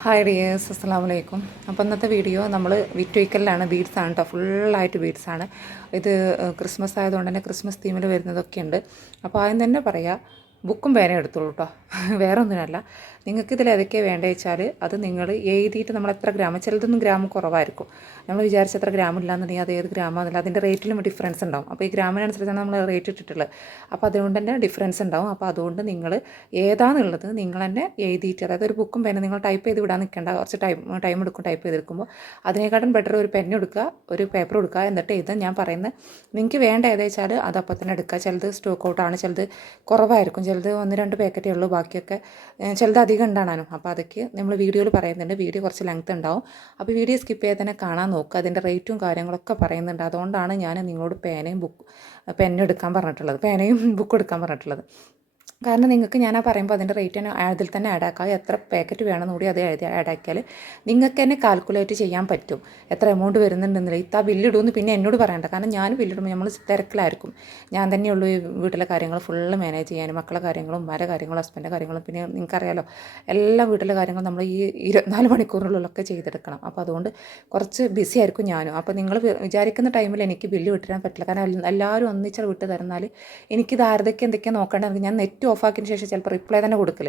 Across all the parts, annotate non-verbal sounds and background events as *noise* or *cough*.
Hi dears അസ്സാം വലൈക്കും അപ്പോൾ ഇന്നത്തെ വീഡിയോ നമ്മൾ വിറ്റൊയ്ക്കലിലാണ് ബീഡ്സ് ആണ് കേട്ടോ ഫുള്ളായിട്ട് ബീഡ്സ് ആണ്. ഇത് ക്രിസ്മസ് ആയതുകൊണ്ട് തന്നെ ക്രിസ്മസ് തീമിൽ വരുന്നതൊക്കെ ഉണ്ട് അപ്പോൾ ആദ്യം തന്നെ പറയാം ബുക്കും പേനയും എടുത്തോളൂ കേട്ടോ *laughs* വേറെ ഒന്നിനല്ല നിങ്ങൾക്ക് ഇതിൽ ഏതൊക്കെയാണ് വേണ്ടത് വെച്ചാൽ അത് നിങ്ങൾ എഴുതിയിട്ട് നമ്മൾ എത്ര ഗ്രാം ചിലതൊന്നും ഗ്രാമം കുറവായിരിക്കും. നമ്മൾ വിചാരിച്ച എത്ര ഗ്രാമം ഇല്ലാന്നുണ്ടെങ്കിൽ അത് ഏത് ഗ്രാമമാണെന്നില്ല അതിന്റെ റേറ്റിലും ഡിഫറൻസ് ഉണ്ടാവും. അപ്പോൾ ഈ ഗ്രാമിനനുസരിച്ചാണ് നമ്മൾ റേറ്റ് ഇട്ടിട്ടുള്ളത്. അപ്പോൾ അതുകൊണ്ട് തന്നെ ഡിഫറൻസ് ഉണ്ടാവും. അപ്പോൾ അതുകൊണ്ട് നിങ്ങൾ ഏതാണെന്നുള്ളത് നിങ്ങൾ തന്നെ എഴുതിയിട്ട് അതായത് ഒരു ബുക്കും പേന നിങ്ങൾ ടൈപ്പ് ചെയ്ത് വിടാൻ നിൽക്കേണ്ട. കുറച്ച് ടൈം ടൈം എടുക്കും ടൈപ്പ് ചെയ്തെടുക്കുമ്പോൾ. അതിനേക്കാട്ടും ബെറ്റർ ഒരു പെൻ എടുക്കുക ഒരു പേപ്പർ എടുക്കുക എന്നിട്ട് ഇത് ഞാൻ പറയുന്നത് നിങ്ങൾക്ക് വേണ്ട ഏതാ വെച്ചാൽ അത് തന്നെ എടുക്കുക. ചിലത് സ്റ്റോക്ക് ഔട്ടാണ് ചിലത് കുറവായിരിക്കും. ചിലത് ഒന്ന് രണ്ട് പാക്കറ്റേ ഉള്ളൂ. ബാക്കിയൊക്കെ ചിലത് അധികം ഉണ്ടാണാനും. അപ്പോൾ അതൊക്കെ നമ്മൾ വീഡിയോയിൽ പറയുന്നുണ്ട്. വീഡിയോ കുറച്ച് ലെങ്ത് ഉണ്ടാവും. അപ്പോൾ വീഡിയോ സ്കിപ്പ് ചെയ്ത് തന്നെ കാണാൻ നോക്കുക അതിന്റെ റേറ്റും കാര്യങ്ങളൊക്കെ പറയുന്നുണ്ട്. അതുകൊണ്ടാണ് ഞാൻ നിങ്ങളോട് പേനയും ബുക്ക് പെന്നും എടുക്കാൻ പറഞ്ഞിട്ടുള്ളത്. പേനയും ബുക്ക് *laughs* എടുക്കാൻ പറഞ്ഞിട്ടുള്ളത്. കാരണം നിങ്ങൾക്ക് ഞാൻ ആ പറയുമ്പോൾ അതിന്റെ റേറ്റ് തന്നെ അതിൽ തന്നെ ആഡ് ആക്കാം. എത്ര പാക്കറ്റ് വേണമെന്ന് കൂടി അത് എഴുതി ആഡ് ആക്കിയാൽ നിങ്ങൾക്ക് തന്നെ കാൽക്കുലേറ്റ് ചെയ്യാൻ പറ്റും. എത്ര എമൗണ്ട് വരുന്നുണ്ടെന്നില്ല. ഇത്താ ബില്ലിടുമെന്ന് പിന്നെ എന്നോട് പറയണ്ട. കാരണം ഞാൻ ബില്ലിടുമ്പോൾ നമ്മൾ തിരക്കിലായിരിക്കും. ഞാൻ തന്നെയുള്ളൂ ഈ വീട്ടിലെ കാര്യങ്ങൾ ഫുള്ള് മാനേജ് ചെയ്യാനും. മക്കളെ കാര്യങ്ങളും ഉമ്മാരെ കാര്യങ്ങളും ഹസ്ബൻഡിന്റെ കാര്യങ്ങളും. പിന്നെ നിങ്ങൾക്കറിയാലോ എല്ലാ വീട്ടിലെ കാര്യങ്ങളും നമ്മൾ ഈ ഇരുപത്തിനാല് മണിക്കൂറിനുള്ളിലൊക്കെ ചെയ്തെടുക്കണം. അപ്പോൾ അതുകൊണ്ട് കുറച്ച് ബിസി ആയിരിക്കും ഞാനും. അപ്പോൾ നിങ്ങൾ വിചാരിക്കുന്ന ടൈമിൽ എനിക്ക് ബില്ല് വിട്ടിരാൻ പറ്റില്ല. കാരണം എല്ലാ- എല്ലാവരും ഒന്നിച്ചാൽ വിട്ട് തരുന്നാൽ എനിക്ക് ആരുതൊക്കെ എന്തൊക്കെയാണ് നോക്കേണ്ടത് ഞാൻ നെറ്റ് ഓഫ് ആക്കിയതിന് ശേഷം ചിലപ്പോൾ റിപ്ലൈ തന്നെ കൊടുക്കൽ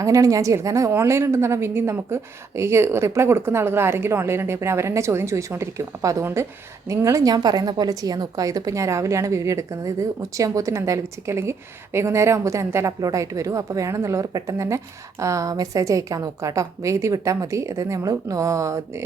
അങ്ങനെയാണ് ഞാൻ ചെയ്യുന്നത് കാരണം ഓൺലൈനിൽ ഉണ്ടെന്നാണ് പിന്നെയും നമുക്ക് ഈ റിപ്ലൈ കൊടുക്കുന്ന ആളുകൾ ആരെങ്കിലും ഓൺലൈൻ ഉണ്ടെങ്കിൽ പിന്നെ അവരെന്നെ ചോദ്യം ചോദിച്ചുകൊണ്ടിരിക്കും അപ്പോൾ അതുകൊണ്ട് നിങ്ങൾ ഞാൻ പറയുന്ന പോലെ ചെയ്യാൻ നോക്കുക. ഇതിപ്പോൾ ഞാൻ രാവിലെയാണ് വീഡിയോ എടുക്കുന്നത്. ഇത് ഉച്ചയാകുമ്പോഴത്തേന് എന്തായാലും ഉച്ചയ്ക്ക് അല്ലെങ്കിൽ വൈകുന്നേരം ആകുമ്പോഴത്തേന് എന്തായാലും അപ്ലോഡ് ആയിട്ട് വരും. അപ്പോൾ വേണമെന്നുള്ളവർ പെട്ടെന്ന് തന്നെ മെസ്സേജ് അയക്കാൻ നോക്കുക കേട്ടോ. എഴുതി വിട്ടാൽ മതി. ഇത് നമ്മൾ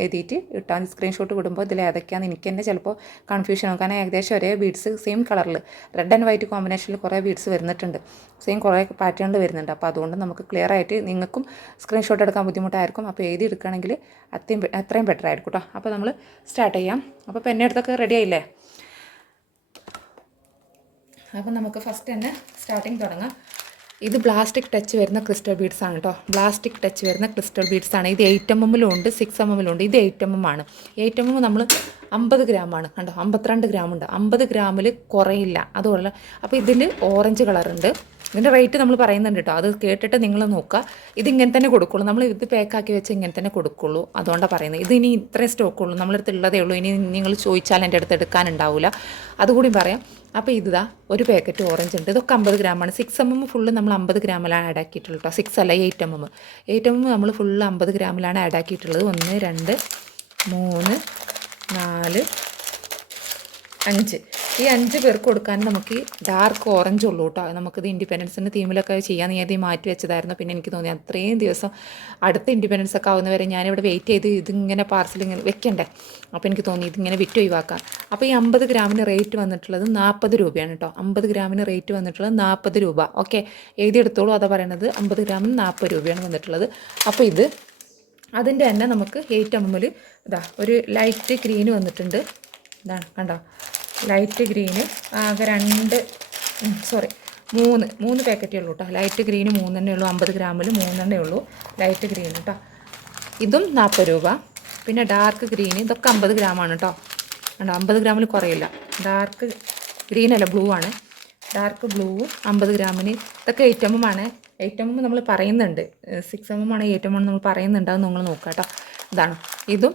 എഴുതിയിട്ട് ഇട്ടാൽ സ്ക്രീൻഷോട്ട് വിടുമ്പോൾ ഇതിൽ ഏതൊക്കെയാണെന്ന് എനിക്ക് തന്നെ ചിലപ്പോൾ കൺഫ്യൂഷൻ ആകും കാരണം ഏകദേശം ഒരേ ബീഡ്സ് സെയിം കളറിൽ റെഡ് ആൻഡ് വൈറ്റ് കോമ്പിനേഷനിൽ കുറേ ബീഡ്സ് വരുന്നിട്ടുണ്ട്. സെയിം കുറേ പാറ്റേണിൽ വരുന്നുണ്ട്. അപ്പോൾ അതുകൊണ്ട് നമുക്ക് ക്ലിയർ ആയിട്ട് നിങ്ങൾക്കും സ്ക്രീൻഷോട്ട് എടുക്കാൻ ബുദ്ധിമുട്ടായിരിക്കും. അപ്പോൾ എഴുതി എടുക്കുകയാണെങ്കിൽ അത്രയും അത്രയും ബെറ്റർ ആയിരിക്കും കേട്ടോ അപ്പോൾ നമ്മൾ സ്റ്റാർട്ട് ചെയ്യാം. അപ്പോൾ പെന്നെ എടുത്തൊക്കെ റെഡി ആയില്ലേ? അപ്പോൾ നമുക്ക് ഫസ്റ്റ് തന്നെ സ്റ്റാർട്ടിങ് തുടങ്ങാം. ഇത് പ്ലാസ്റ്റിക് ടച്ച് വരുന്ന ക്രിസ്റ്റൽ ബീഡ്സ് ആണ് കേട്ടോ പ്ലാസ്റ്റിക് ടച്ച് വരുന്ന ക്രിസ്റ്റൽ ബീഡ്സ് ആണ്. ഇത് എയ്റ്റ് എം എമ്മിലും ഉണ്ട് സിക്സ് എം എമ്മിലും ഉണ്ട്. ഇത് എയ്റ്റ് എം എം ആണ്. എയ്റ്റ് എം എം നമ്മൾ അമ്പത് ഗ്രാമാണ് കണ്ടോ? അമ്പത്തിരണ്ട് ഗ്രാം ഉണ്ട്. അമ്പത് ഗ്രാമിൽ കുറയില്ല. അതുപോലെ അപ്പോൾ ഇതിൽ ഓറഞ്ച് കളറുണ്ട് ഇതിന്റെ റേറ്റ് നമ്മൾ പറയുന്നുണ്ട് കേട്ടോ അത് കേട്ടിട്ട് നിങ്ങൾ നോക്കുക ഇത് ഇങ്ങനെ തന്നെ കൊടുക്കുള്ളൂ. നമ്മൾ ഇത് പാക്കാക്കി വെച്ച് ഇങ്ങനെ തന്നെ കൊടുക്കുള്ളൂ. അതുകൊണ്ടാണ് പറയുന്നത്. ഇത് ഇനി ഇത്രയും സ്റ്റോക്ക് ഉള്ളൂ. നമ്മളടുത്ത് ഉള്ളതേ ഉള്ളൂ. ഇനി നിങ്ങൾ ചോദിച്ചാൽ എന്റെ അടുത്ത് എടുക്കാനുണ്ടാവില്ല അതുകൂടി പറയാം. അപ്പോൾ ഇതാ ഒരു പാക്കറ്റ് ഓറഞ്ച് ഉണ്ട്. ഇതൊക്കെ അമ്പത് ഗ്രാമാണ് സിക്സ് എം എം ഫുള്ള് നമ്മൾ അമ്പത് ഗ്രാമിലാണ് ആഡ് ആക്കിയിട്ടുള്ളത് കേട്ടോ സിക്സ് അല്ല eight M M eight M M നമ്മൾ ഫുള്ള് അമ്പത് ഗ്രാമിലാണ് ആഡ് ആക്കിയിട്ടുള്ളത്. ഒന്ന് രണ്ട് മൂന്ന് നാല് അഞ്ച്. ഈ അഞ്ച് പേർക്ക് കൊടുക്കാൻ നമുക്ക് ഡാർക്ക് ഓറഞ്ച് ഉള്ളൂ കേട്ടോ നമുക്കിത് ഇൻഡിപെൻഡൻസിന്റെ തീമിലൊക്കെ ചെയ്യാൻ നീ ആദ്യം മാറ്റി വെച്ചതായിരുന്നു. പിന്നെ എനിക്ക് തോന്നി അത്രയും ദിവസം അടുത്ത ഇൻഡിപെൻഡൻസ് ഒക്കെ ആവുന്നവരെ ഞാനിവിടെ വെയിറ്റ് ചെയ്ത് ഇതിങ്ങനെ പാർസൽ ഇങ്ങനെ വെക്കണ്ടേ? അപ്പോൾ എനിക്ക് തോന്നി ഇതിങ്ങനെ വിറ്റ് ഒഴിവാക്കാം. അപ്പോൾ ഈ അമ്പത് ഗ്രാമിന് റേറ്റ് വന്നിട്ടുള്ളത് നാൽപ്പത് രൂപയാണ് കേട്ടോ അമ്പത് ഗ്രാമിന് റേറ്റ് വന്നിട്ടുള്ളത് നാൽപ്പത് രൂപ. ഓക്കെ എഴുതിയെടുത്തോളൂ അതാ പറയണത്? അമ്പത് ഗ്രാമിന് നാൽപ്പത് രൂപയാണ് വന്നിട്ടുള്ളത്. അപ്പോൾ ഇത് അതിന്റെ തന്നെ നമുക്ക് എയ്റ്റ് മുമ്പിൽ ഇതാ ഒരു ലൈറ്റ് ഗ്രീന് വന്നിട്ടുണ്ട്. ഇതാണ് കണ്ടോ? ലൈറ്റ് ഗ്രീന് ആകെ രണ്ട് സോറി മൂന്ന് മൂന്ന് പാക്കറ്റേ ഉള്ളൂ കേട്ടോ ലൈറ്റ് ഗ്രീന് മൂന്നെണ്ണേ ഉള്ളൂ അമ്പത് ഗ്രാമിൽ മൂന്നെണ്ണേ ഉള്ളൂ ലൈറ്റ് ഗ്രീൻ കേട്ടോ ഇതും നാൽപ്പത് രൂപ. പിന്നെ ഡാർക്ക് ഗ്രീൻ ഇതൊക്കെ അമ്പത് ഗ്രാമാണ് കേട്ടോ കണ്ടോ അമ്പത് ഗ്രാമിൽ കുറയില്ല. ഡാർക്ക് ഗ്രീൻ അല്ല ബ്ലൂ ആണ്. ഡാർക്ക് ബ്ലൂവും അമ്പത് ഗ്രാമിന് ഇതൊക്കെ എം ആണ്. എം നമ്മൾ പറയുന്നുണ്ട്. സിക്സ് എം എം ആണ് എം നമ്മൾ പറയുന്നുണ്ട്. അത് നിങ്ങൾ നോക്കാം കേട്ടോ ഇതാണ്. ഇതും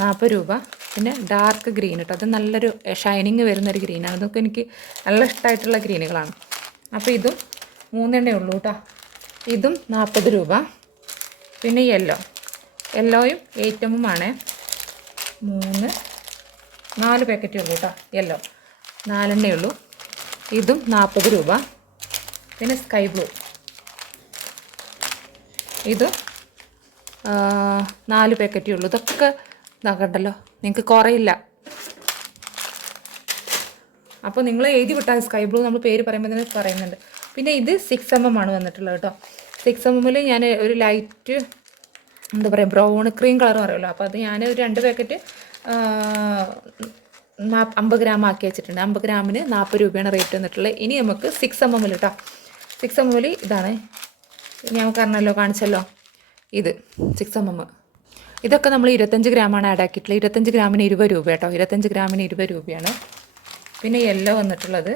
നാൽപ്പത് രൂപ. പിന്നെ ഡാർക്ക് ഗ്രീൻ കേട്ടോ അത് നല്ലൊരു ഷൈനിങ് വരുന്നൊരു ഗ്രീനാണ് അതൊക്കെ എനിക്ക് നല്ല ഇഷ്ടമായിട്ടുള്ള ഗ്രീനുകളാണ്. അപ്പോൾ ഇതും മൂന്നെണ്ണേ ഉള്ളൂ കേട്ടോ ഇതും നാൽപ്പത് രൂപ. പിന്നെ യെല്ലോ യെല്ലോയും ഏറ്റവുമാണ് മൂന്ന് നാല് പാക്കറ്റേ ഉള്ളൂ കേട്ടോ യെല്ലോ നാലെണ്ണേ ഉള്ളൂ. ഇതും നാൽപ്പത് രൂപ. പിന്നെ സ്കൈ ബ്ലൂ ഇത് നാല് പാക്കറ്റേ ഉള്ളൂ. ഇതൊക്കെ ഇതാ കണ്ടല്ലോ. നിങ്ങൾക്ക് കുറയില്ല. അപ്പോൾ നിങ്ങൾ എഴുതി വിട്ടാൽ സ്കൈ ബ്ലൂ നമ്മൾ പേര് പറയുമ്പോൾ തന്നെ പറയുന്നുണ്ട്. പിന്നെ ഇത് സിക്സ് എം എം ആണ് വന്നിട്ടുള്ളത് കേട്ടോ സിക്സ് എം എമ്മിൽ ഞാൻ ഒരു ലൈറ്റ് എന്താ പറയുക ബ്രൗൺ ക്രീം കളർ പറയുമല്ലോ അപ്പോൾ അത് ഞാൻ ഒരു രണ്ട് പാക്കറ്റ് അമ്പത് ഗ്രാം ആക്കി വെച്ചിട്ടുണ്ട്. അമ്പത് ഗ്രാമിന് നാൽപ്പത് രൂപയാണ് റേറ്റ് വന്നിട്ടുള്ളത്. ഇനി നമുക്ക് സിക്സ് എം എമ്മിൽ കേട്ടോ സിക്സ് എം എമ്മിൽ ഇതാണ്. ഞാൻ പറഞ്ഞല്ലോ കാണിച്ചല്ലോ. ഇത് സിക്സ് എം എം ഇതൊക്കെ നമ്മൾ ഇരുപത്തഞ്ച് ഗ്രാമാണ് ആഡ് ആക്കിയിട്ടുള്ളത്. ഇരുപത്തഞ്ച് ഗ്രാമിന് ഇരുപത് രൂപ കേട്ടോ. ഇരുപത്തഞ്ച് ഗ്രാമിന് ഇരുപത് രൂപയാണ്. പിന്നെ യെല്ലോ വന്നിട്ടുള്ളത്.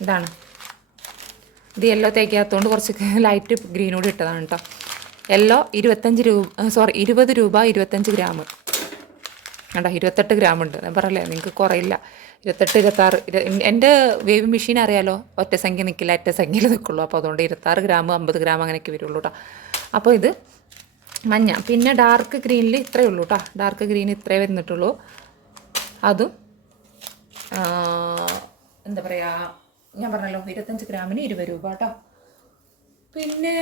ഇതാണ്. ഇത് യെല്ലോ തേക്കാത്തതുകൊണ്ട് കുറച്ച് ലൈറ്റ് ഗ്രീനോട് ഇട്ടതാണ് കേട്ടോ. യെല്ലോ ഇരുപത്തഞ്ച് രൂപ സോറി ഇരുപത് രൂപ ഇരുപത്തഞ്ച് ഗ്രാം. കണ്ടോ ഇരുപത്തെട്ട് ഗ്രാം ഉണ്ട്. ഞാൻ പറയല്ലേ നിങ്ങൾക്ക് കുറയില്ല. ഇരുപത്തെട്ട് ഇരുപത്താറ് ഇരു- എന്റെ വേവ് മെഷീൻ അറിയാലോ? ഒറ്റ സംഖ്യ നിൽക്കില്ല ഒറ്റ സംഖ്യയിൽ നിൽക്കുള്ളൂ. അപ്പോൾ അതുകൊണ്ട് ഇരുപത്താറ് ഗ്രാം അമ്പത് ഗ്രാം അങ്ങനെയൊക്കെ വരുള്ളൂ കേട്ടോ. അപ്പോൾ ഇത് മഞ്ഞ. പിന്നെ ഡാർക്ക് ഗ്രീനിൽ ഇത്രയേ ഉള്ളൂ കേട്ടോ ഡാർക്ക് ഗ്രീൻ ഇത്രയേ വരുന്നിട്ടുള്ളൂ. അതും എന്താ പറയുക ഞാൻ പറഞ്ഞല്ലോ ഇരുപത്തഞ്ച് ഗ്രാമിന് ഇരുപത് രൂപ കേട്ടോ പിന്നെ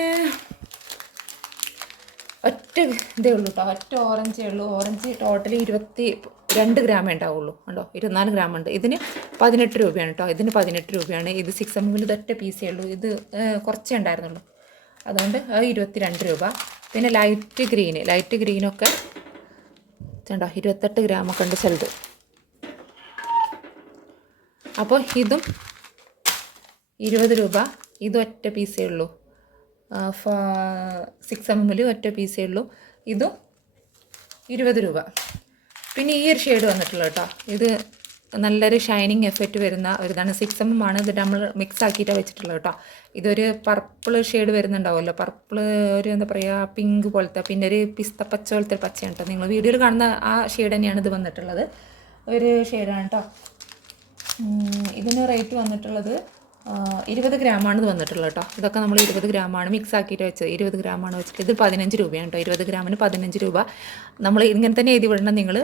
ഒറ്റ ഇതേ ഉള്ളൂ കേട്ടോ ഒറ്റ ഓറഞ്ചേ ഉള്ളൂ. ഓറഞ്ച് ടോട്ടലി ഇരുപത്തി രണ്ട് ഗ്രാമേ ഉണ്ടാവുള്ളൂ. കണ്ടോ? ഇരുപത്തിനാല് ഗ്രാം ഉണ്ട്. ഇതിന് പതിനെട്ട് രൂപയാണ് കേട്ടോ ഇതിന് പതിനെട്ട് രൂപയാണ്. ഇത് സിക്സ് എം എമ്മിൽ ഇതൊറ്റ പീസേ ഉള്ളൂ. ഇത് കുറച്ചേ ഉണ്ടായിരുന്നുള്ളൂ. അതുകൊണ്ട് അത് ഇരുപത്തി രണ്ട് രൂപ. പിന്നെ ലൈറ്റ് ഗ്രീൻ ലൈറ്റ് ഗ്രീനൊക്കെ കണ്ടോ ഇരുപത്തെട്ട് ഗ്രാമൊക്കെ ഉണ്ട് ചിലത്. അപ്പോൾ ഇതും ഇരുപത് രൂപ ഇത് ഒറ്റ പീസേ ഉള്ളൂ. സിക്സ് എം എമ്മിൽ ഒറ്റ പീസേ ഉള്ളൂ. ഇതും ഇരുപത് രൂപ. പിന്നെ ഈ ഒരു ഷെയ്ഡ് വന്നിട്ടുള്ളൂ കേട്ടോ. ഇത് നല്ലൊരു ഷൈനിങ് എഫക്റ്റ് വരുന്ന ഒരു ഇതാണ് സിക്സ് എം ആണ് ഇത് നമ്മൾ മിക്സ് ആക്കിയിട്ടാണ് വെച്ചിട്ടുള്ളത് കേട്ടോ. ഇതൊരു പർപ്പിൾ ഷെയ്ഡ് വരുന്നുണ്ടാവുമല്ലോ. പർപ്പിൾ ഒരു എന്താ പറയുക പിങ്ക് പോലത്തെ പിന്നെ ഒരു പിസ്ത പച്ച പോലത്തെ പച്ച പച്ചയാണ് കേട്ടോ. നിങ്ങൾ വീഡിയോയിൽ കാണുന്ന ആ ഷെയ്ഡ് തന്നെയാണ് ഇത് വന്നിട്ടുള്ളത്. ഒരു ഷെയ്ഡാണ് കേട്ടോ. ഇതിന് റേറ്റ് വന്നിട്ടുള്ളത് ഇരുപത് ഗ്രാമാണ് ഇത് വന്നിട്ടുള്ളത് കേട്ടോ. ഇതൊക്കെ നമ്മൾ ഇരുപത് ഗ്രാമാണ് മിക്സ് ആക്കിയിട്ട് വെച്ചത്. ഇരുപത് ഗ്രാമാണ് വെച്ചിട്ട് ഇത് പതിനഞ്ച് രൂപയാണ് കേട്ടോ. ഇരുപത് ഗ്രാമിന് പതിനഞ്ച് രൂപ. നമ്മൾ ഇങ്ങനെ തന്നെ എഴുതി വിടണം. നിങ്ങൾ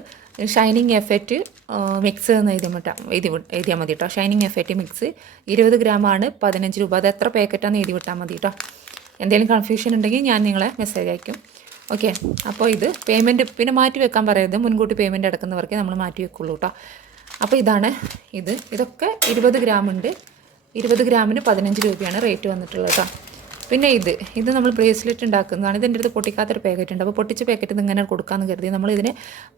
ഷൈനിങ് എഫക്റ്റ് മിക്സ് എന്ന് എഴുതി വിട്ടാൽ എഴുതി എഴുതിയാൽ മതി കേട്ടോ. ഷൈനിങ് എഫക്റ്റ് മിക്സ് ഇരുപത് ഗ്രാമാണ് പതിനഞ്ച് രൂപ. അത് എത്ര പാക്കറ്റാണെന്ന് എഴുതി വിട്ടാൽ മതി കേട്ടോ. എന്തെങ്കിലും കൺഫ്യൂഷൻ ഉണ്ടെങ്കിൽ ഞാൻ നിങ്ങളെ മെസ്സേജ് അയക്കും. ഓക്കെ അപ്പോൾ ഇത് പേയ്മെന്റ് പിന്നെ മാറ്റി വെക്കാൻ പറയരുത്. മുൻകൂട്ടി പേയ്മെന്റ് അടക്കുന്നവർക്ക് നമ്മൾ മാറ്റി വെക്കുള്ളൂ കേട്ടോ. അപ്പോൾ ഇതാണ് ഇത്. ഇതൊക്കെ ഇരുപത് ഗ്രാം ഉണ്ട് ഇരുപത് ഗ്രാമിന് പതിനഞ്ച് രൂപയാണ് റേറ്റ് വന്നിട്ടുള്ളത് കേട്ടോ പിന്നെ ഇത് ഇത് നമ്മൾ ബ്രേസ്ലെറ്റ് ഉണ്ടാക്കുന്നതാണ്. ഇതിന്റെ അടുത്ത് പൊട്ടിക്കാത്തൊരു പാക്കറ്റ് ഉണ്ട്. അപ്പോൾ പൊട്ടിച്ച പാക്കറ്റ് ഇത് ഇങ്ങനെ കൊടുക്കാമെന്ന് കരുതി നമ്മൾ ഇതിന്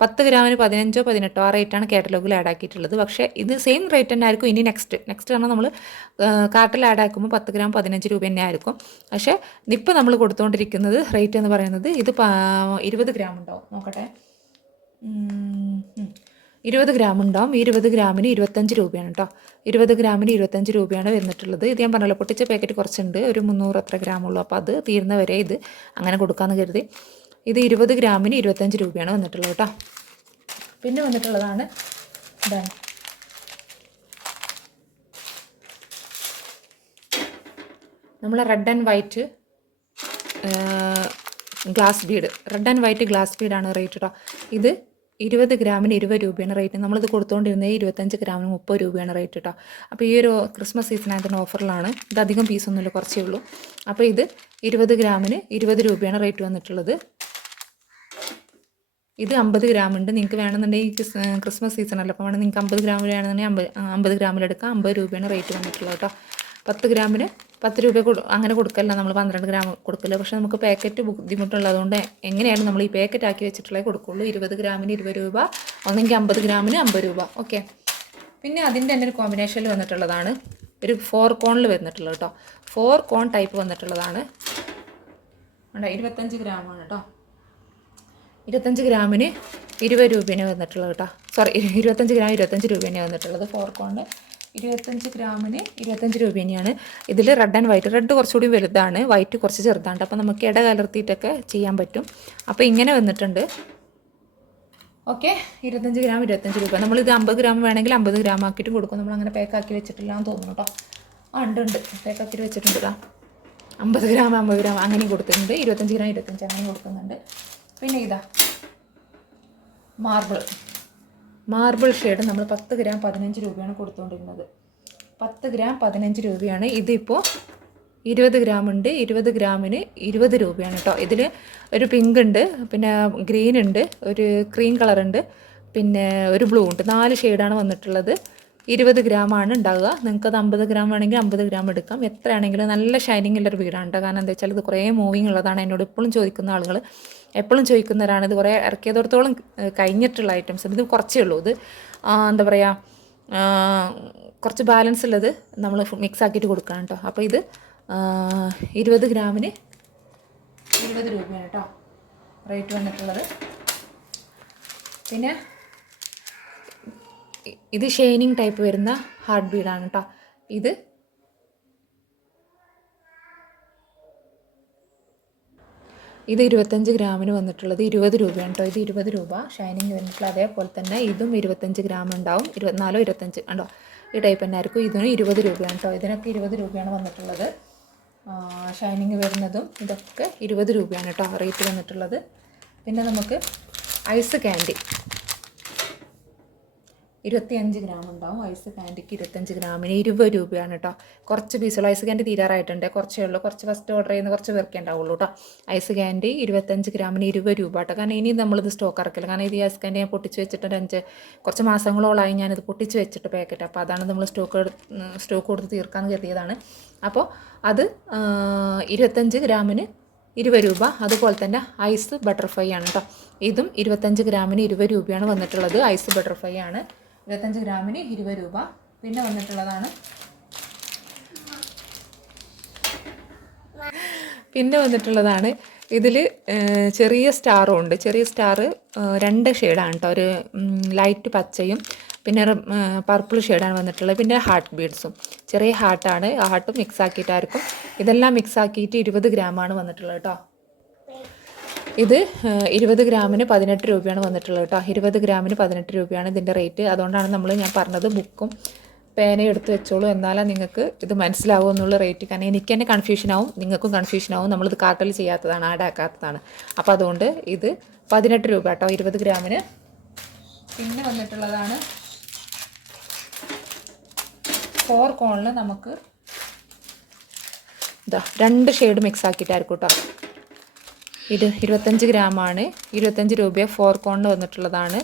പത്ത് ഗ്രാമിന് പതിനഞ്ചോ പതിനെട്ടോ ആ റേറ്റാണ് കാറ്റലോഗിൽ ആഡ് ആക്കിയിട്ടുള്ളത്. പക്ഷേ ഇത് സെയിം റേറ്റ് തന്നെ ആയിരിക്കും ഇനി നെക്സ്റ്റ് നെക്സ്റ്റ് കാരണം നമ്മൾ കാർട്ടിൽ ആഡ് ആക്കുമ്പോൾ പത്ത് ഗ്രാം പതിനഞ്ച് രൂപ തന്നെ ആയിരിക്കും. പക്ഷേ ഇപ്പോൾ നമ്മൾ കൊടുത്തുകൊണ്ടിരിക്കുന്നത് റേറ്റ് എന്ന് പറയുന്നത് ഇത് ഇരുപത് ഗ്രാം ഉണ്ടാവും. നോക്കട്ടെ. ഇരുപത് ഗ്രാം ഉണ്ടാവും. ഇരുപത് ഗ്രാമിന് ഇരുപത്തഞ്ച് രൂപയാണ് കേട്ടോ ഇരുപത് ഗ്രാമിന് ഇരുപത്തഞ്ച് രൂപയാണ് വരുന്നിട്ടുള്ളത് ഇത് ഞാൻ പറഞ്ഞല്ലോ പൊട്ടിച്ച പാക്കറ്റ് കുറച്ചുണ്ട്. ഒരു മുന്നൂറ് അത്ര ഗ്രാമുള്ളൂ അപ്പോൾ അത് തീരുന്ന വരെ ഇത് അങ്ങനെ കൊടുക്കാമെന്ന് കരുതി. ഇത് ഇരുപത് ഗ്രാമിന് ഇരുപത്തഞ്ച് രൂപയാണ് വന്നിട്ടുള്ളത് കേട്ടോ പിന്നെ വന്നിട്ടുള്ളതാണ് ഇതാണ്. നമ്മൾ red and white glass bead red and white glass ബീഡാണ് rate കേട്ടോ ഇത് ഇരുപത് ഗ്രാമിന് ഇരുപത് രൂപയാണ് റേറ്റ് നമ്മളിത് കൊടുത്തുകൊണ്ടിരുന്നത് ഇരുപത്തഞ്ച് ഗ്രാമിന് മുപ്പത് രൂപയാണ് റേറ്റ് കേട്ടോ അപ്പോൾ ഈ ഒരു ക്രിസ്മസ് സീസണായതിന്റെ ഓഫറിലാണ് ഇത് അധികം പീസൊന്നുമില്ല കുറച്ചേ ഉള്ളൂ. അപ്പോൾ ഇത് ഇരുപത് ഗ്രാമിന് ഇരുപത് രൂപയാണ് റേറ്റ് വന്നിട്ടുള്ളത്. ഇത് അമ്പത് ഗ്രാം ഉണ്ട് നിങ്ങൾക്ക് വേണമെന്നുണ്ടെങ്കിൽ ഈ സീസൺ ക്രിസ്മസ് സീസണല്ലോ അപ്പോൾ വേണം നിങ്ങൾക്ക് അമ്പത് ഗ്രാമിൽ വേണമെന്നുണ്ടെങ്കിൽ അമ്പത് അമ്പത് ഗ്രാമിലെടുക്കാം. അമ്പത് രൂപയാണ് റേറ്റ് വന്നിട്ടുള്ളത് കേട്ടോ പത്ത് ഗ്രാമിന് പത്ത് രൂപ അങ്ങനെ കൊടുക്കല്ല നമ്മൾ പന്ത്രണ്ട് ഗ്രാം കൊടുക്കില്ല പക്ഷേ നമുക്ക് പാക്കറ്റ് ബുദ്ധിമുട്ടുള്ളതുകൊണ്ട് എങ്ങനെയാണ് നമ്മൾ ഈ പാക്കറ്റ് ആക്കി വെച്ചിട്ടുള്ളത് കൊടുക്കുള്ളൂ. ഇരുപത് ഗ്രാമിന് ഇരുപത് രൂപ ഒന്നെങ്കിൽ അമ്പത് ഗ്രാമിന് അമ്പത് രൂപ. ഓക്കെ. പിന്നെ അതിന്റെ തന്നെ ഒരു കോമ്പിനേഷനിൽ വന്നിട്ടുള്ളതാണ്. ഒരു ഫോർ കോണിൽ വന്നിട്ടുള്ളത് കേട്ടോ ഫോർ കോൺ ടൈപ്പ് വന്നിട്ടുള്ളതാണ്. ഉണ്ടോ ഇരുപത്തഞ്ച് ഗ്രാമാണ് കേട്ടോ ഇരുപത്തഞ്ച് ഗ്രാമിന് ഇരുപത് രൂപേനെ വന്നിട്ടുള്ളത് കേട്ടോ സോറി ഇരുപത്തഞ്ച് ഗ്രാം ഇരുപത്തഞ്ച് രൂപേനെ വന്നിട്ടുള്ളത് ഫോർക്കോണ്ട് ഇരുപത്തഞ്ച് ഗ്രാമിന് ഇരുപത്തഞ്ച് രൂപ തന്നെയാണ്. ഇതിൽ റെഡ് ആൻഡ് വൈറ്റ് റെഡ് കുറച്ചുകൂടി വലുതാണ് വൈറ്റ് കുറച്ച് ചെറുതാണ്. അപ്പോൾ നമുക്ക് ഇട കലർത്തിയിട്ടൊക്കെ ചെയ്യാൻ പറ്റും. അപ്പോൾ ഇങ്ങനെ വന്നിട്ടുണ്ട്. ഓക്കെ ഇരുപത്തഞ്ച് ഗ്രാം ഇരുപത്തഞ്ച് രൂപ. നമ്മളിത് അമ്പത് ഗ്രാം വേണമെങ്കിൽ അമ്പത് ഗ്രാം ആക്കിയിട്ട് കൊടുക്കും. നമ്മൾ അങ്ങനെ പാക്കാക്കി വെച്ചിട്ടില്ല എന്ന് തോന്നുന്നു കേട്ടോ ആ ഉണ്ട് ഉണ്ട്. പാക്കാക്കിയിട്ട് വെച്ചിട്ടുണ്ട് അമ്പത് ഗ്രാം അമ്പത് ഗ്രാം അങ്ങനെ കൊടുത്തിട്ടുണ്ട്. ഇരുപത്തഞ്ച് ഗ്രാം ഇരുപത്തഞ്ച് അങ്ങനെ കൊടുക്കുന്നുണ്ട്. പിന്നെ ഇതാ മാർബിൾ മാർബിൾ ഷെയ്ഡ് നമ്മൾ പത്ത് ഗ്രാം പതിനഞ്ച് രൂപയാണ് കൊടുത്തുകൊണ്ടിരുന്നത് പത്ത് ഗ്രാം പതിനഞ്ച് രൂപയാണ്. ഇതിപ്പോൾ ഇരുപത് ഗ്രാം ഉണ്ട്. ഇരുപത് ഗ്രാമിന് ഇരുപത് രൂപയാണ് കേട്ടോ ഇതിൽ ഒരു പിങ്ക് ഉണ്ട് പിന്നെ ഗ്രീൻ ഉണ്ട് ഒരു ക്രീം കളർ ഉണ്ട് പിന്നെ ഒരു ബ്ലൂ ഉണ്ട്. നാല് ഷെയ്ഡാണ് വന്നിട്ടുള്ളത്. ഇരുപത് ഗ്രാമാണ് ഉണ്ടാവുക. നിങ്ങൾക്കത് അമ്പത് ഗ്രാം വേണമെങ്കിൽ അമ്പത് ഗ്രാം എടുക്കാം. എത്രയാണെങ്കിലും നല്ല ഷൈനിങ് ഉള്ളൊരു വീടാണ് കേട്ടോ കാരണം എന്താ വെച്ചാൽ ഇത് കുറേ മൂവിങ് ഉള്ളതാണ്. എന്നോട് ഇപ്പോഴും ചോദിക്കുന്ന ആളുകൾ എപ്പോഴും ചോദിക്കുന്നവരാണ്. ഇത് കുറേ ഇറക്കിയതോടത്തോളം കഴിഞ്ഞിട്ടുള്ള ഐറ്റംസ് ഇത് കുറച്ചേ ഉള്ളൂ. ഇത് എന്താ പറയുക കുറച്ച് ബാലൻസ് ഉള്ളത് നമ്മൾ മിക്സ് ആക്കിയിട്ട് കൊടുക്കണം കേട്ടോ അപ്പോൾ ഇത് ഇരുപത് ഗ്രാമിന് ഇരുപത് രൂപയാണ് കേട്ടോ റേറ്റ് വന്നിട്ടുള്ളത്. പിന്നെ ഇത് ഷെയ്നിങ് ടൈപ്പ് വരുന്ന ഹാർഡ് ബീഡാണ് കേട്ടോ ഇത് ഇത് ഇരുപത്തഞ്ച് ഗ്രാമിന് വന്നിട്ടുള്ളത് ഇരുപത് രൂപയാണ് കേട്ടോ. ഇത് ഇരുപത് രൂപ. ഷൈനിങ് വന്നിട്ടുള്ള അതേപോലെ തന്നെ ഇതും ഇരുപത്തഞ്ച് ഗ്രാം ഉണ്ടാവും. ഇരുപത്തിനാലോ ഇരുപത്തഞ്ച് ഉണ്ടോ ഈ ടൈപ്പ് തന്നെ ആയിരിക്കും. ഇതിന് ഇരുപത് രൂപയാണ് കേട്ടോ. ഇതിനൊക്കെ ഇരുപത് രൂപയാണ് വന്നിട്ടുള്ളത്. ഷൈനിങ് വരുന്നതും ഇതൊക്കെ ഇരുപത് രൂപയാണ് കേട്ടോ. റേറ്റ് വന്നിട്ടുള്ളത്. പിന്നെ നമുക്ക് ഐസ് ക്യാൻഡി ഇരുപത്തിയഞ്ച് ഗ്രാം ഉണ്ടാവും. ഐസ് കാൻഡിക്ക് ഇരുപത്തഞ്ച് ഗ്രാമിന് ഇരുപത് രൂപയാണ് കേട്ടോ കുറച്ച് പീസുകൾ ഐസ് കാൻഡി തീരാറായിട്ടുണ്ട്. കുറച്ചേ ഉള്ളൂ. കുറച്ച് ഫസ്റ്റ് ഓർഡർ ചെയ്യുന്ന കുറച്ച് പേർക്കേ ഉണ്ടാവുള്ളൂ കേട്ടോ ഐസ് കാൻഡി ഇരുപത്തഞ്ച് ഗ്രാമിന് ഇരുപത് രൂപ കേട്ടോ കാരണം ഇനി നമ്മളിത് സ്റ്റോക്ക് ഇറക്കില്ല കാരണം ഇത് ഐസ് കാൻഡി ഞാൻ പൊട്ടിച്ച് വെച്ചിട്ട് ഒരു അഞ്ച് കുറച്ച് മാസങ്ങളോളായി ഞാനിത് പൊട്ടിച്ച് വെച്ചിട്ട് പാക്കറ്റ് അപ്പോൾ അതാണ് നമ്മൾ സ്റ്റോക്ക് സ്റ്റോക്ക് കൊടുത്ത് തീർക്കാൻ കരുതിയതാണ്. അപ്പോൾ അത് ഇരുപത്തഞ്ച് ഗ്രാമിന് ഇരുപത് രൂപ. അതുപോലെ തന്നെ ഐസ് ബട്ടർഫ്ലൈ ആണ് കേട്ടോ ഇതും ഇരുപത്തഞ്ച് ഗ്രാമിന് ഇരുപത് രൂപയാണ് വന്നിട്ടുള്ളത്. ഐസ് ബട്ടർഫ്ലൈ ആണ്. ഇരുപത്തഞ്ച് ഗ്രാമിന് ഇരുപത് രൂപ. പിന്നെ വന്നിട്ടുള്ളതാണ്. പിന്നെ വന്നിട്ടുള്ളതാണ്. ഇതിൽ ചെറിയ സ്റ്റാറും ഉണ്ട്. ചെറിയ സ്റ്റാർ രണ്ട് ഷെയ്ഡാണ് കേട്ടോ ഒരു ലൈറ്റ് പച്ചയും പിന്നെ പർപ്പിൾ ഷെയ്ഡാണ് വന്നിട്ടുള്ളത്. പിന്നെ ഹാർട്ട് ബീഡ്സും. ചെറിയ ഹാർട്ടാണ്. ഹാർട്ടും മിക്സ് ആക്കിയിട്ടായിരിക്കും ഇതെല്ലാം മിക്സ് ആക്കിയിട്ട് ഇരുപത് ഗ്രാമാണ് വന്നിട്ടുള്ളത് കേട്ടോ ഇത് ഇരുപത് ഗ്രാമിന് പതിനെട്ട് രൂപയാണ് വന്നിട്ടുള്ളത് കേട്ടോ. ഇരുപത് ഗ്രാമിന് പതിനെട്ട് രൂപയാണ് ഇതിന്റെ റേറ്റ്. അതുകൊണ്ടാണ് നമ്മൾ ഞാൻ പറഞ്ഞത് ബുക്കും പേനയും എടുത്ത് വെച്ചോളൂ. എന്നാലേ നിങ്ങൾക്ക് ഇത് മനസ്സിലാവും എന്നുള്ള റേറ്റ്. കാരണം എനിക്ക് തന്നെ കൺഫ്യൂഷനാവും നിങ്ങൾക്കും കൺഫ്യൂഷനാവും നമ്മളിത് കാർട്ടിൽ ചെയ്യാത്തതാണ് ആഡ് ആക്കാത്തതാണ്. അപ്പോൾ അതുകൊണ്ട് ഇത് പതിനെട്ട് രൂപ കേട്ടോ ഇരുപത് ഗ്രാമിന്. പിന്നെ വന്നിട്ടുള്ളതാണ് ഫോർ കോണിൽ നമുക്ക് ഇതാ രണ്ട് ഷെയ്ഡ് മിക്സ് ആക്കിയിട്ടായിരിക്കും കേട്ടോ. ഇത് ഇരുപത്തഞ്ച് ഗ്രാമാണ്. ഇരുപത്തഞ്ച് രൂപ ഫോർ കോണിന് വന്നിട്ടുള്ളതാണ്.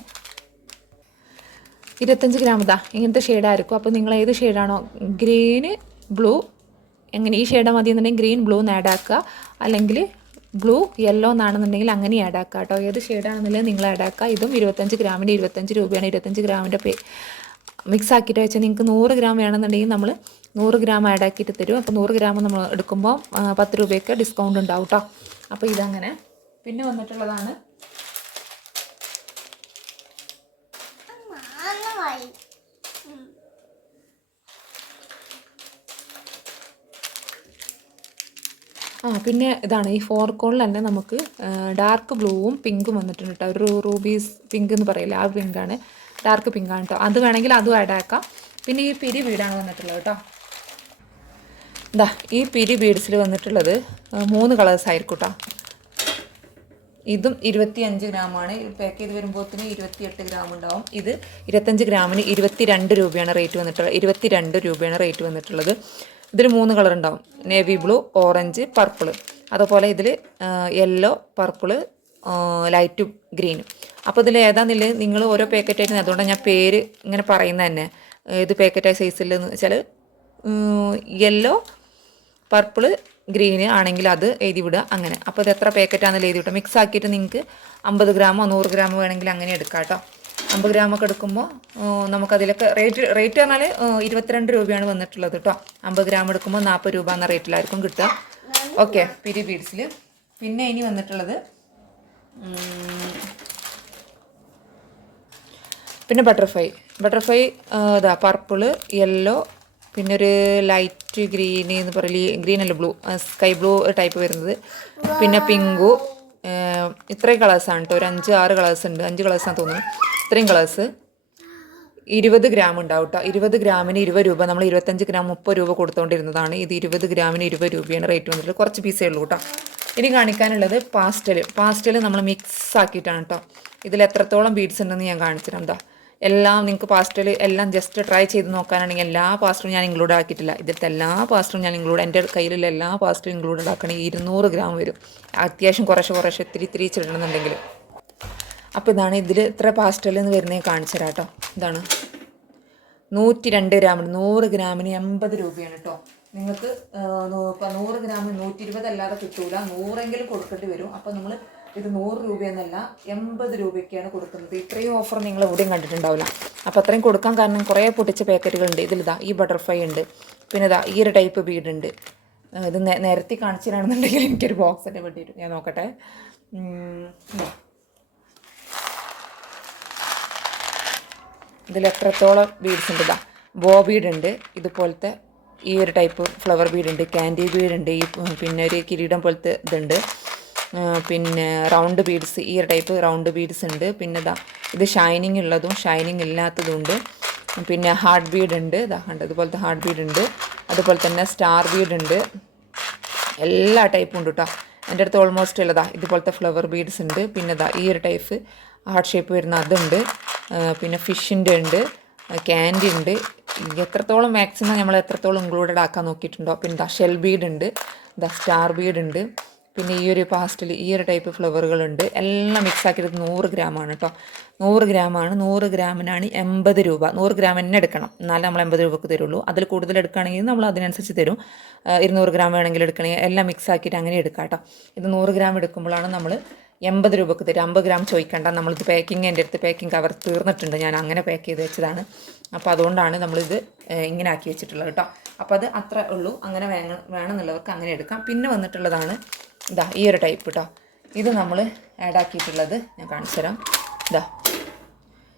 ഇരുപത്തഞ്ച് ഗ്രാം ഇതാ ഇങ്ങനത്തെ ഷെയ്ഡായിരിക്കും അപ്പോൾ നിങ്ങൾ ഏത് ഷെയ്ഡാണോ ഗ്രീന് ബ്ലൂ എങ്ങനെ ഈ ഷെയ്ഡ് മതി എന്നുണ്ടെങ്കിൽ ഗ്രീൻ ബ്ലൂ എന്ന് ആഡ് ആക്കുക. അല്ലെങ്കിൽ ബ്ലൂ യെല്ലോ എന്നാണെന്നുണ്ടെങ്കിൽ അങ്ങനെ ആഡ് ആക്കുക കേട്ടോ. ഏത് ഷെയ്ഡാണെന്നുണ്ടെങ്കിൽ നിങ്ങൾ ആഡ് ആക്കുക. ഇതും ഇരുപത്തഞ്ച് ഗ്രാമിന്റെ ഇരുപത്തഞ്ച് രൂപയാണ്. ഇരുപത്തഞ്ച് ഗ്രാമിന്റെ പേ മിക്സ് ആക്കിയിട്ട് വെച്ചാൽ നിങ്ങൾക്ക് നൂറ് ഗ്രാം വേണമെന്നുണ്ടെങ്കിൽ നമ്മൾ നൂറ് ഗ്രാം ആഡ് ആക്കിയിട്ട് തരും. അപ്പോൾ നൂറ് ഗ്രാം നമ്മൾ എടുക്കുമ്പോൾ പത്ത് രൂപയൊക്കെ ഡിസ്കൗണ്ട് ഉണ്ടാവും കേട്ടോ അപ്പോൾ ഇതങ്ങനെ. പിന്നെ വന്നിട്ടുള്ളതാണ്. ആ പിന്നെ ഇതാണ് ഈ ഫോർ കോണിൽ തന്നെ നമുക്ക് ഡാർക്ക് ബ്ലൂവും പിങ്കും വന്നിട്ടുണ്ട് കേട്ടോ. ഒരു റൂബീസ് പിങ്ക് എന്ന് പറയില്ല ആ പിങ്കാണ്. ഡാർക്ക് പിങ്കാണ് കേട്ടോ. അത് വേണമെങ്കിൽ അതും ആഡ് ആക്കാം. പിന്നെ ഈ പിരി വീടാണ് വന്നിട്ടുള്ളത് കേട്ടോ. ഇതാ ഈ പിരി ബീഡ്സിൽ വന്നിട്ടുള്ളത് മൂന്ന് കളേഴ്സ് ആയിരിക്കും കേട്ടോ ഇതും ഇരുപത്തിയഞ്ച് ഗ്രാമാണ്. പാക്ക് ചെയ്ത് വരുമ്പോഴത്തേന് ഇരുപത്തിയെട്ട് ഗ്രാം ഉണ്ടാവും. ഇത് ഇരുപത്തഞ്ച് ഗ്രാമിന് ഇരുപത്തി രണ്ട് രൂപയാണ് റേറ്റ് വന്നിട്ടുള്ളത്. ഇരുപത്തി രണ്ട് രൂപയാണ് റേറ്റ് വന്നിട്ടുള്ളത്. ഇതിൽ മൂന്ന് കളർ ഉണ്ടാവും. നേവി ബ്ലൂ ഓറഞ്ച് പർപ്പിൾ അതുപോലെ ഇതിൽ യെല്ലോ പർപ്പിൾ ലൈറ്റ് ഗ്രീൻ അപ്പോൾ ഇതിൽ ഏതാന്നില്ല? നിങ്ങൾ ഓരോ പാക്കറ്റായിട്ട് അതുകൊണ്ടാണ് ഞാൻ പേര് ഇങ്ങനെ പറയുന്നത് തന്നെ. ഏത് പാക്കറ്റായ സൈസിൽ എന്ന് വെച്ചാൽ യെല്ലോ പർപ്പിൾ ഗ്രീന് ആണെങ്കിൽ അത് എഴുതി വിടുക അങ്ങനെ. അപ്പോൾ ഇത് എത്ര പാക്കറ്റാണെന്ന് എഴുതി വിട്ടോ. മിക്സ് ആക്കിയിട്ട് നിങ്ങൾക്ക് അമ്പത് ഗ്രാമോ നൂറ് ഗ്രാമോ വേണമെങ്കിൽ അങ്ങനെ എടുക്കാം കേട്ടോ. അമ്പത് ഗ്രാമൊക്കെ എടുക്കുമ്പോൾ നമുക്കതിലൊക്കെ റേറ്റ് റേറ്റ് പറഞ്ഞാൽ ഇരുപത്തിരണ്ട് രൂപയാണ് വന്നിട്ടുള്ളത് കേട്ടോ. അമ്പത് ഗ്രാം എടുക്കുമ്പോൾ നാൽപ്പത് രൂപ എന്ന റേറ്റിലായിരിക്കും കിട്ടുക. ഓക്കെ പിരി ബീഡ്സിൽ പിന്നെ ഇനി വന്നിട്ടുള്ളത് പിന്നെ ബട്ടർഫ്ലൈ ബട്ടർഫ്ലൈ ഇതാ പർപ്പിൾ യെല്ലോ പിന്നെ ഒരു ലൈറ്റ് ഗ്രീൻ എന്ന് പറയില്ല ഗ്രീൻ അല്ല ബ്ലൂ സ്കൈ ബ്ലൂ ടൈപ്പ് വരുന്നത്. പിന്നെ പിങ്കു ഇത്രയും കളേഴ്സാണ് കേട്ടോ ഒരു അഞ്ച് ആറ് കളേഴ്സ് ഉണ്ട്. അഞ്ച് കളേഴ്സാണ് തോന്നുന്നു. ഇത്രയും കളേഴ്സ് ഇരുപത് ഗ്രാം ഉണ്ടാവും കേട്ടോ ഇരുപത് ഗ്രാമിന് ഇരുപത് രൂപ. നമ്മൾ ഇരുപത്തഞ്ച് ഗ്രാം മുപ്പത് രൂപ കൊടുത്തുകൊണ്ടിരുന്നതാണ് ഇത് ഇരുപത് ഗ്രാമിന് ഇരുപത് രൂപയാണ് റേറ്റ് വന്നിട്ട് കുറച്ച് പീസേ ഉള്ളൂ കേട്ടോ ഇനി കാണിക്കാനുള്ളത് പാസ്റ്റൽ പാസ്റ്റൽ നമ്മൾ മിക്സ് ആക്കിയിട്ടാണ് കേട്ടോ ഇതിൽ എത്രത്തോളം ബീഡ്സ് ഉണ്ടെന്ന് ഞാൻ കാണിച്ചിട്ടുണ്ട് എല്ലാം നിങ്ങൾക്ക് പാസ്റ്റുകൾ എല്ലാം ജസ്റ്റ് ട്രൈ ചെയ്ത് നോക്കാനാണെങ്കിൽ എല്ലാ പാസ്റ്ററും ഞാൻ ഇൻക്ലൂഡ് ആക്കിയിട്ടില്ല. ഇതിലത്തെ എല്ലാ പാസ്റ്ററും ഞാൻ ഇൻക്ലൂഡ് എന്റെ കയ്യിലുള്ള എല്ലാ പാസ്റ്ററും ഇൻക്ലൂഡ് ആക്കണമെങ്കിൽ ഇരുന്നൂറ് ഗ്രാം വരും. അത്യാവശ്യം കുറേശ്ശെ കുറേശ്ശെ ഇത്തിരി ഇത്തിരി ചിടണമെന്നുണ്ടെങ്കിൽ അപ്പോൾ ഇതാണ് ഇതിൽ ഇത്ര പാസ്റ്ററിൽ എന്ന് വരുന്നത് കാണിച്ചു തരാം കേട്ടോ. ഇതാണ്. നൂറ്റി രണ്ട് ഗ്രാമിന് നൂറ് ഗ്രാമിന് എൺപത് രൂപയാണ് കേട്ടോ. നിങ്ങൾക്ക് നൂറ് ഗ്രാമിന് നൂറ്റി ഇരുപത് അല്ലാതെ കിട്ടൂല. നൂറെങ്കിലും കൊടുക്കേണ്ടി വരും. അപ്പോൾ നമ്മൾ ഇത് നൂറ് രൂപയെന്നല്ല എൺപത് രൂപയ്ക്കാണ് കൊടുക്കുന്നത്. ഇത്രയും ഓഫർ നിങ്ങൾ എവിടെയും കണ്ടിട്ടുണ്ടാവില്ല. അപ്പോൾ അത്രയും കൊടുക്കാൻ കാരണം കുറേ പൊട്ടിച്ച പാക്കറ്റുകളുണ്ട് ഇതിലിതാ ഈ ബട്ടർഫ്ലൈ ഉണ്ട്. പിന്നെ ഇതാ ഈ ഒരു ടൈപ്പ് ബീഡ് ഉണ്ട്. ഇത് നിരത്തി കാണിച്ചിട്ടാണെന്നുണ്ടെങ്കിൽ എനിക്കൊരു ബോക്സ് തന്നെ വേണ്ടി വരും ഞാൻ നോക്കട്ടെ. ഇതിൽ എത്രത്തോളം ബീഡ്സ് ഉണ്ട്? ഇതാ ബോ ബീഡ് ഉണ്ട്. ഇതുപോലത്തെ ഈ ഒരു ടൈപ്പ് ഫ്ലവർ ബീഡുണ്ട് ക്യാൻഡി ബീഡുണ്ട് ഈ പിന്നെ ഒരു കിരീടം പോലത്തെ ഇതുണ്ട്. പിന്നെ റൗണ്ട് ബീഡ്സ് ഈ ടൈപ്പ് റൗണ്ട് ബീഡ്സ് ഉണ്ട്. പിന്നെ ഇതാ ഇത് ഷൈനിങ് ഉള്ളതും ഷൈനിങ് ഇല്ലാത്തതും ഉണ്ട് പിന്നെ ഹാർട്ട് ബീഡ് ഉണ്ട്. ഇതാ കണ്ടോ ഇതുപോലത്തെ ഹാർട്ട് ബീഡ് ഉണ്ട്. അതുപോലെ തന്നെ സ്റ്റാർ ബീഡ് ഉണ്ട്. എല്ലാ ടൈപ്പും ഉണ്ട് കേട്ടോ എന്റെ അടുത്ത് ഓൾമോസ്റ്റ് ഉള്ളതാ ഇതുപോലത്തെ ഫ്ലവർ ബീഡ്സ് ഉണ്ട്. പിന്നെ ഇതാ ഈ ഒരു ടൈപ്പ് ഹാർട്ട് ഷേപ്പ് വരുന്ന അതുണ്ട്. പിന്നെ ഫിഷിന്റെ ഉണ്ട്. ക്യാൻഡി ഉണ്ട്. എത്രത്തോളം മാക്സിമം നമ്മൾ എത്രത്തോളം ഇൻക്ലൂഡഡ് ആക്കാൻ നോക്കിയിട്ടുണ്ടോ? പിന്നെ ദ ഷെൽ ബീഡ് ഉണ്ട്. ദ സ്റ്റാർ ബീഡ് ഉണ്ട്. പിന്നെ ഈ ഒരു പാസ്റ്റിൽ ഈ ഒരു ടൈപ്പ് ഫ്ലവറുകളുണ്ട് എല്ലാം മിക്സ് ആക്കിയിട്ട് നൂറ് ഗ്രാമാണ് കേട്ടോ നൂറ് ഗ്രാമാണ് നൂറ് ഗ്രാമിനാണ് എൺപത് രൂപ. നൂറ് ഗ്രാം തന്നെ എടുക്കണം. എന്നാലേ നമ്മൾ എൺപത് രൂപക്ക് തരുള്ളൂ. അതിൽ കൂടുതൽ എടുക്കുകയാണെങ്കിൽ നമ്മൾ അതിനനുസരിച്ച് തരും. ഇരുന്നൂറ് ഗ്രാം വേണമെങ്കിൽ എടുക്കണമെങ്കിൽ എല്ലാം മിക്സ് ആക്കിയിട്ട് അങ്ങനെ എടുക്കാം കേട്ടോ ഇത് നൂറ് ഗ്രാം എടുക്കുമ്പോഴാണ് നമ്മൾ എൺപത് രൂപക്ക് തരും. അമ്പത് ഗ്രാം ചോദിക്കേണ്ട. നമ്മളിത് പാക്കിങ് എന്റെ അടുത്ത് പാക്കിങ് കവർ തീർന്നിട്ടുണ്ട്. ഞാൻ അങ്ങനെ പാക്ക് ചെയ്ത് വെച്ചതാണ്. അപ്പോൾ അതുകൊണ്ടാണ് നമ്മളിത് ഇങ്ങനെ ആക്കി വെച്ചിട്ടുള്ളത് കേട്ടോ അപ്പോൾ അത് അത്ര ഉള്ളൂ. അങ്ങനെ വേണം വേണമെന്നുള്ളവർക്ക് അങ്ങനെ എടുക്കാം. പിന്നെ വന്നിട്ടുള്ളതാണ് ഇതാ ഈ ഒരു ടൈപ്പ് കേട്ടോ ഇത് നമ്മൾ ആഡ് ആക്കിയിട്ടുള്ളത് ഞാൻ കാണിച്ചു തരാം. ഇതാ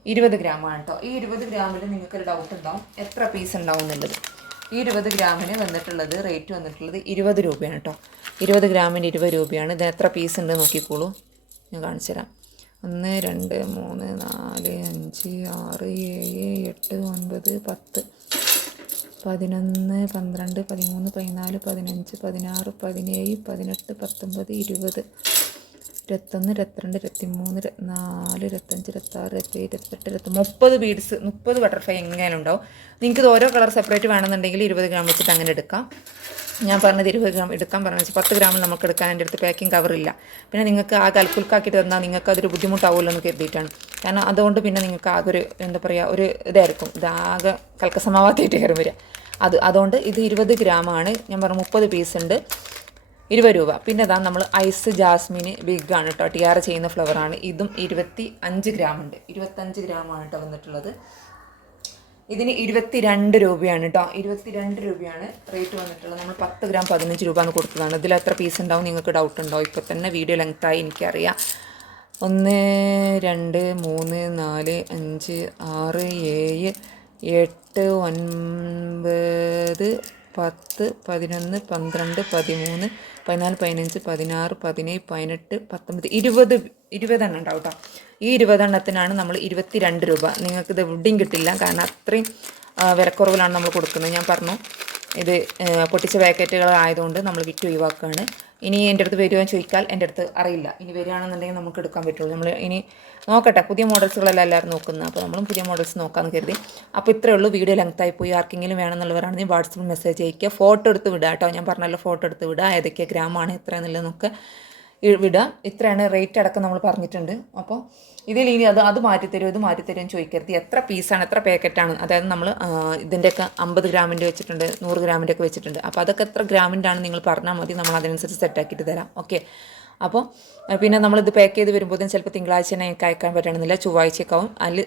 ഇരുപത് ഗ്രാമാണ് കേട്ടോ ഈ ഇരുപത് ഗ്രാമിൽ നിങ്ങൾക്കൊരു ഡൗട്ട് ഉണ്ടാവും. എത്ര പീസ് ഉണ്ടാവും എന്നുള്ളത്. ഈ ഇരുപത് ഗ്രാമിന് വന്നിട്ടുള്ളത് റേറ്റ് വന്നിട്ടുള്ളത് ഇരുപത് രൂപയാണ് കേട്ടോ ഇരുപത് ഗ്രാമിന് ഇരുപത് രൂപയാണ്. ഇത് എത്ര പീസ് ഉണ്ട് നോക്കിക്കോളൂ. ഞാൻ കാണിച്ചു തരാം. ഒന്ന് രണ്ട് മൂന്ന് നാല് അഞ്ച് ആറ് ഏഴ് എട്ട് ഒൻപത് പത്ത്. പതിനൊന്ന് പന്ത്രണ്ട് പതിമൂന്ന് പതിനാല് പതിനഞ്ച് പതിനാറ് പതിനേഴ് പതിനെട്ട് പത്തൊമ്പത് ഇരുപത്. ഇരുപത്തൊന്ന് ഇരുപത്തിരണ്ട് ഇരുപത്തിമൂന്ന് ഇരുപത്തിനാല് ഇരുപത്തഞ്ച് ഇരുപത്താറ് ഇരുപത്തേഴ് ഇരുപത്തെട്ട് ഇരുപത്തി മുപ്പത് ബീഡ്സ് മുപ്പത് ബട്ടർഫ്ലൈ എങ്ങനെ ഉണ്ടാവും. നിങ്ങൾക്ക് ഇത് ഓരോ കളർ സെപ്പറേറ്റ് വേണമെന്നുണ്ടെങ്കിൽ ഇരുപത് ഗ്രാം വെച്ചിട്ട് അങ്ങനെ എടുക്കാം. ഞാൻ പറഞ്ഞത് ഇരുപത് ഗ്രാം എടുക്കാൻ പറഞ്ഞു വെച്ചാൽ പത്ത് ഗ്രാമിൽ നമുക്ക് എടുക്കാൻ എന്റെ അടുത്ത് പാക്കിംഗ് കവറില്ല പിന്നെ നിങ്ങൾക്ക് ആ കൽക്കുൽക്കാക്കിയിട്ട് തന്നാൽ നിങ്ങൾക്ക് അതൊരു ബുദ്ധിമുട്ടാവുമല്ലോ എന്ന് കരുതിയിട്ടാണ്. കാരണം അതുകൊണ്ട് പിന്നെ നിങ്ങൾക്ക് ആകെ ഒരു എന്താ പറയുക ഒരു ഇതായിരിക്കും. ഇതാകെ കൽക്കസമാവാത്തിയിട്ട് കയറി വരിക അത് അതുകൊണ്ട് ഇത് ഇരുപത് ഗ്രാമാണ്. ഞാൻ പറഞ്ഞു മുപ്പത് പീസ് ഉണ്ട്. ഇരുപത് രൂപ. പിന്നെ ഇതാ നമ്മൾ ഐസ് ജാസ്മിന് ബിഗ് ആണ് കേട്ടോ. ടി ആർ ചെയ്യുന്ന ഫ്ലവറാണ് ഇതും ഇരുപത്തി അഞ്ച് ഗ്രാം ഉണ്ട് ഇരുപത്തഞ്ച് ഗ്രാമാണ് കേട്ടോ വന്നിട്ടുള്ളത്. ഇതിന് ഇരുപത്തി രണ്ട് രൂപയാണ് കേട്ടോ. ഇരുപത്തി രണ്ട് രൂപയാണ് റേറ്റ് വന്നിട്ടുള്ളത്. നമ്മൾ പത്ത് ഗ്രാം പതിനഞ്ച് രൂപ എന്ന് കൊടുത്തതാണ്. ഇതിൽ എത്ര പീസ് ഉണ്ടാവും നിങ്ങൾക്ക് ഡൗട്ട് ഉണ്ടോ? ഇപ്പോൾ തന്നെ വീഡിയോ ലെങ്ത്തായി എനിക്കറിയാം. ഒന്ന് രണ്ട് മൂന്ന് നാല് അഞ്ച് ആറ് ഏഴ് എട്ട് ഒൻപത് പത്ത് പതിനൊന്ന് പന്ത്രണ്ട് പതിമൂന്ന് പതിനാല് പതിനഞ്ച് പതിനാറ് പതിനേഴ് പതിനെട്ട് പത്തൊമ്പത് ഇരുപത് ഇരുപതെണ്ണം ഉണ്ടാവും കേട്ടോ ഈ ഇരുപതെണ്ണത്തിനാണ് നമ്മൾ ഇരുപത്തി രണ്ട് രൂപ. നിങ്ങൾക്ക് ഇത് എവിടെയും കിട്ടില്ല. കാരണം അത്രയും വിലക്കുറവിലാണ് നമ്മൾ കൊടുക്കുന്നത്. ഞാൻ പറഞ്ഞു ഇത് പൊട്ടിച്ച പാക്കറ്റുകൾ ആയതുകൊണ്ട് നമ്മൾ വിറ്റ് ഒഴിവാക്കുകയാണ്. ഇനി എന്റെ അടുത്ത് വരുമോ ചോദിച്ചാൽ എന്റെ അടുത്ത് അറിയില്ല. ഇനി വരികയാണെന്നുണ്ടെങ്കിൽ നമുക്ക് എടുക്കാൻ പറ്റുള്ളൂ. നമ്മൾ ഇനി നോക്കട്ടെ പുതിയ മോഡൽസുകളെല്ലാം എല്ലാവരും നോക്കുന്നത്. അപ്പോൾ നമ്മളും പുതിയ മോഡൽസ് നോക്കാമെന്ന് കരുതി. അപ്പോൾ ഇത്രയേ ഉള്ളൂ. വീഡിയോ ലെങ്ത്തായി പോയി. ആർക്കെങ്കിലും വേണമെന്നുള്ളവരാണെങ്കിൽ വാട്സപ്പിൽ മെസ്സേജ് അയക്കുക. ഫോട്ടോ എടുത്ത് വിടുക കേട്ടോ. ഞാൻ പറഞ്ഞല്ലോ ഫോട്ടോ എടുത്ത് വിടുക ഏതൊക്കെ ഗ്രാമാണ് എത്രയാണെന്നുള്ളതൊക്കെ ഇ- വിടുക ഇത്രയാണ് റേറ്റ് അടക്കം നമ്മൾ പറഞ്ഞിട്ടുണ്ട്. അപ്പോൾ ഇതിൽ ഇനി അത് അത് മാറ്റിത്തരും ഇത് മാറ്റിത്തരും എന്ന് ചോദിക്കരുത്. എത്ര പീസാണ് എത്ര പാക്കറ്റാണ് അതായത് നമ്മൾ ഇതിന്റെയൊക്കെ അമ്പത് ഗ്രാമിന്റെ വെച്ചിട്ടുണ്ട് നൂറ് ഗ്രാമിന്റെ ഒക്കെ വെച്ചിട്ടുണ്ട്. അപ്പോൾ അതൊക്കെ എത്ര ഗ്രാമിന്റെ ആണ് നിങ്ങൾ പറഞ്ഞാൽ മതി. നമ്മൾ അതിനനുസരിച്ച് സെറ്റാക്കിയിട്ട് തരാം. ഓക്കെ അപ്പോൾ പിന്നെ നമ്മളിത് പാക്ക് ചെയ്ത് വരുമ്പോഴത്തേനും ചിലപ്പോൾ തിങ്കളാഴ്ച തന്നെ എനിക്ക് അയക്കാൻ പറ്റണമെന്നില്ല. ചൊവ്വാഴ്ചയൊക്കെ അല്ല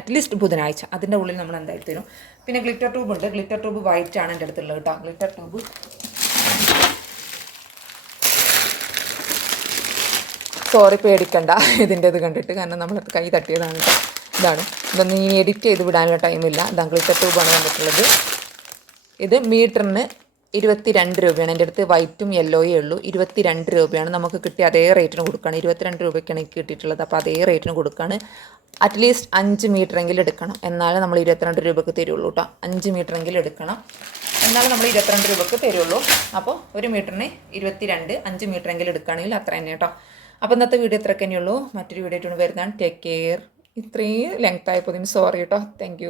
അറ്റ്ലീസ്റ്റ് ബുധനാഴ്ച. അതിന്റെ ഉള്ളിൽ നമ്മൾ എന്തായാലും തരും. പിന്നെ ഗ്ലിറ്റർ ട്യൂബ് ഉണ്ട്. ഗ്ലിറ്റർ ട്യൂബ് വൈറ്റ് ആണ് എന്റെ അടുത്തുള്ളത് കേട്ടോ. ഗ്ലിറ്റർ ട്യൂബ് സോറി പേടിക്കണ്ട. *laughs* ഇതിന്റെ ഇത് കണ്ടിട്ട് കാരണം നമ്മൾ കൈ തട്ടിയതാണ് ഇതാണ്. ഇതൊന്നും ഇനി എഡിറ്റ് ചെയ്ത് വിടാനുള്ള ടൈമില്ല താങ്കൾ ഗ്ലിറ്റർ ട്യൂബാണ് വന്നിട്ടുള്ളത്. ഇത് മീറ്ററിന് ഇരുപത്തി രണ്ട് രൂപയാണ്. എന്റെ അടുത്ത് വൈറ്റും യെല്ലോയേ ഉള്ളൂ. ഇരുപത്തി രണ്ട് രൂപയാണ്. നമുക്ക് കിട്ടിയ അതേ റേറ്റിന് കൊടുക്കുകയാണ് ഇരുപത്തിരണ്ട് രൂപയ്ക്കാണ് എനിക്ക് കിട്ടിയിട്ടുള്ളത്. അപ്പോൾ അതേ റേറ്റിന് കൊടുക്കുകയാണ് അറ്റ്ലീസ്റ്റ് അഞ്ച് മീറ്ററെങ്കിലും എടുക്കണം. എന്നാലേ നമ്മൾ ഇരുപത്തിരണ്ട് രൂപയ്ക്ക് തരുള്ളൂ കേട്ടോ അഞ്ച് മീറ്ററെങ്കിലും എടുക്കണം. എന്നാലും നമ്മൾ ഇരുപത്തിരണ്ട് രൂപയ്ക്ക് തരുള്ളൂ. അപ്പോൾ ഒരു മീറ്ററിന് ഇരുപത്തിരണ്ട് അഞ്ച് മീറ്ററെങ്കിലും എടുക്കുകയാണെങ്കിൽ അത്ര തന്നെ കേട്ടോ അപ്പോൾ ഇന്നത്തെ വീഡിയോ ഇത്ര തന്നെയുള്ളൂ മറ്റൊരു വീഡിയോ ആയിട്ടാണ് വരുന്നതാണ്. ടേക്ക് കെയർ ഇത്രയും ലെങ്ത് ആയപ്പോൾ സോറി കേട്ടോ താങ്ക്